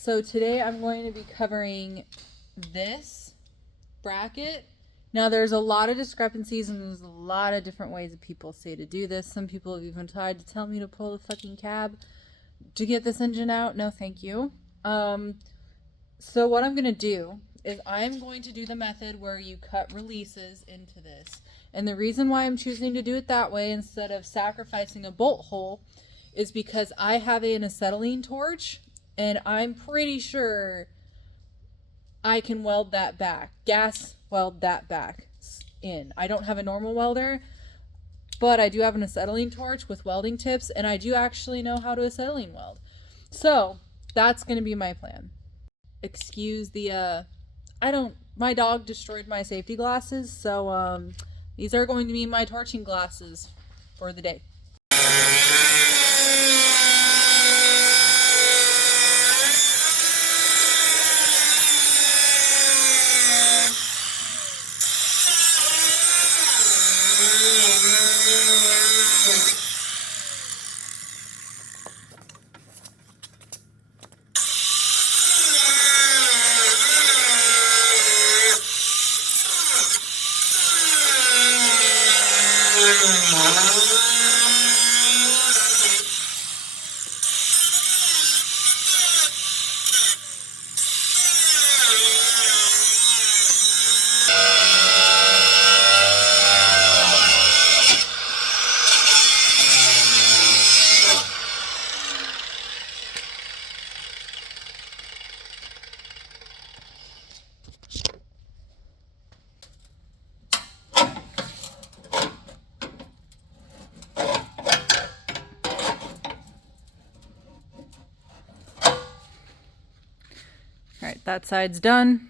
so today I'm going to be covering this bracket. Now there's a lot of discrepancies and there's a lot of different ways that people say to do this. Some people have even tried to tell me to pull the fucking cab to get this engine out. No, thank you. So what I'm going to do is I'm going to do the method where you cut releases into this. And the reason why I'm choosing to do it that way instead of sacrificing a bolt hole is because I have an acetylene torch and I'm pretty sure I can weld that back, gas weld that back in. I don't have a normal welder, but I do have an acetylene torch with welding tips, and I do actually know how to acetylene weld. So that's going to be my plan. Excuse the, my dog destroyed my safety glasses, so these are going to be my torching glasses for the day. Alright, that side's done.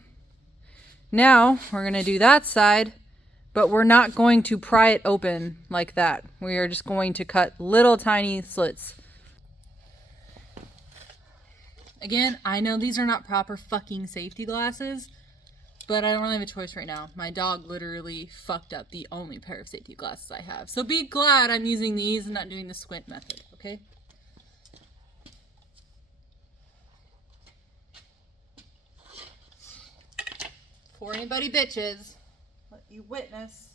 Now we're going to do that side, but we're not going to pry it open like that. We are just going to cut little tiny slits. Again, I know these are not proper fucking safety glasses, but I don't really have a choice right now. My dog literally fucked up the only pair of safety glasses I have. So be glad I'm using these and not doing the squint method, okay? For anybody bitches, let you witness.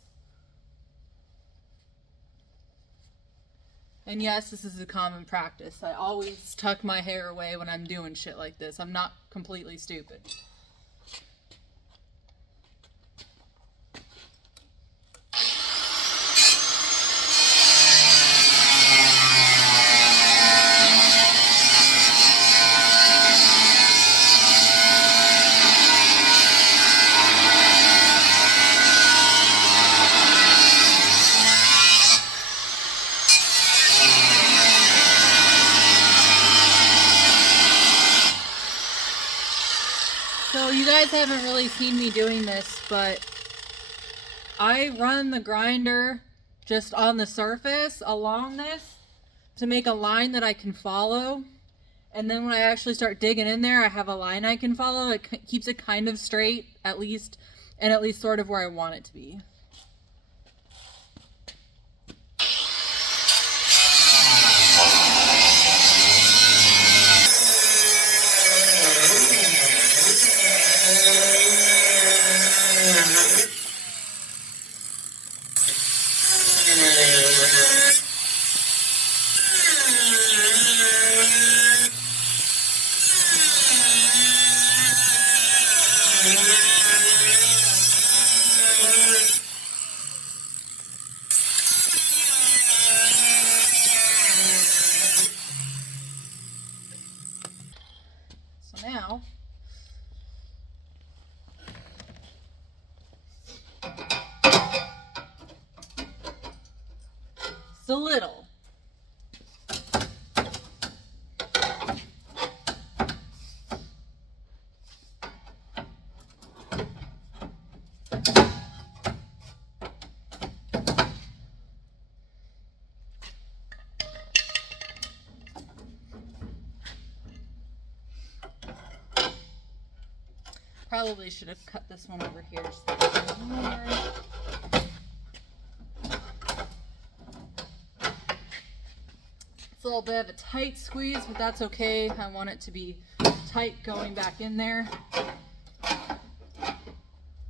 And yes, this is a common practice. I always tuck my hair away when I'm doing shit like this. I'm not completely stupid. So you guys haven't really seen me doing this, but I run the grinder just on the surface along this to make a line that I can follow. And then when I actually start digging in there, I have a line I can follow. It keeps it kind of straight, at least, and at least sort of where I want it to be. So now, it's a little. Probably should have cut this one over here just a little more. It's a little bit of a tight squeeze, but that's okay. I want it to be tight going back in there.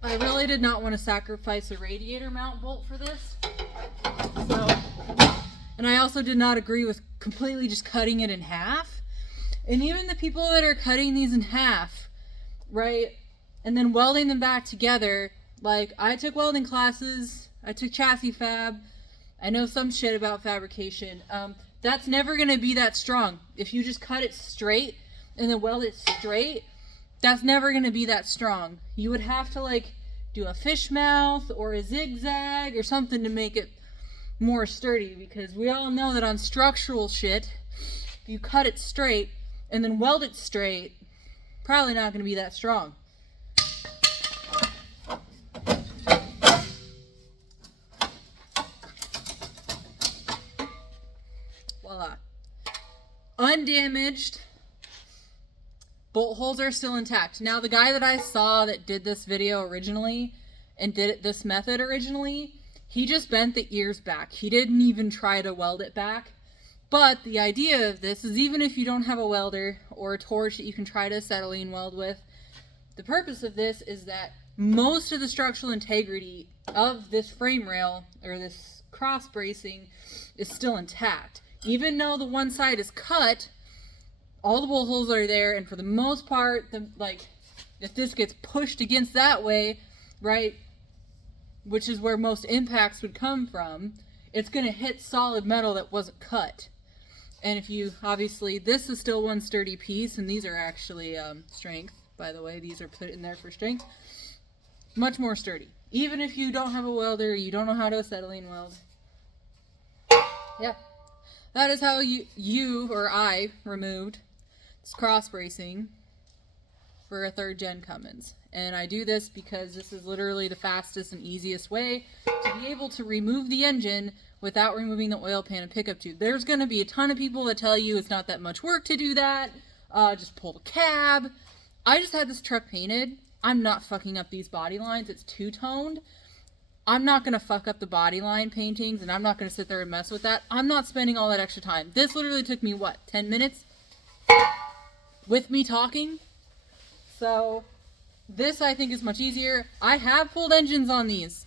I really did not want to sacrifice a radiator mount bolt for this. So, and I also did not agree with completely just cutting it in half. And even the people that are cutting these in half, right, and then welding them back together, like, I took welding classes, I took chassis fab, I know some shit about fabrication. That's never going to be that strong. If you just cut it straight and then weld it straight, that's never going to be that strong. You would have to, like, do a fish mouth or a zigzag or something to make it more sturdy, because we all know that on structural shit, if you cut it straight and then weld it straight, probably not going to be that strong. Voila. Undamaged. Bolt holes are still intact. Now, the guy that I saw that did this video originally and did it this method originally, he just bent the ears back. He didn't even try to weld it back. But the idea of this is, even if you don't have a welder or a torch that you can try to acetylene weld with, the purpose of this is that most of the structural integrity of this frame rail or this cross bracing is still intact. Even though the one side is cut, all the bolt holes are there, and for the most part, if this gets pushed against that way, right, which is where most impacts would come from, it's going to hit solid metal that wasn't cut. And if you, obviously, this is still one sturdy piece, and these are actually strength, by the way. These are put in there for strength. Much more sturdy. Even if you don't have a welder, you don't know how to acetylene weld. Yeah. That is how you or I removed this cross bracing for a 3rd gen Cummins. And I do this because this is literally the fastest and easiest way to be able to remove the engine without removing the oil pan and pickup tube. There's going to be a ton of people that tell you it's not that much work to do that. Just pull the cab. I just had this truck painted. I'm not fucking up these body lines. It's two-toned. I'm not going to fuck up the body line paintings, and I'm not going to sit there and mess with that. I'm not spending all that extra time. This literally took me, what, 10 minutes? With me talking? So, this I think is much easier. I have pulled engines on these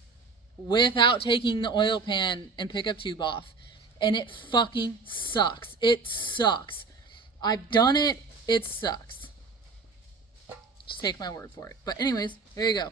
without taking the oil pan and pickup tube off. And it fucking sucks. It sucks. I've done it. It sucks. Just take my word for it. But anyways, there you go.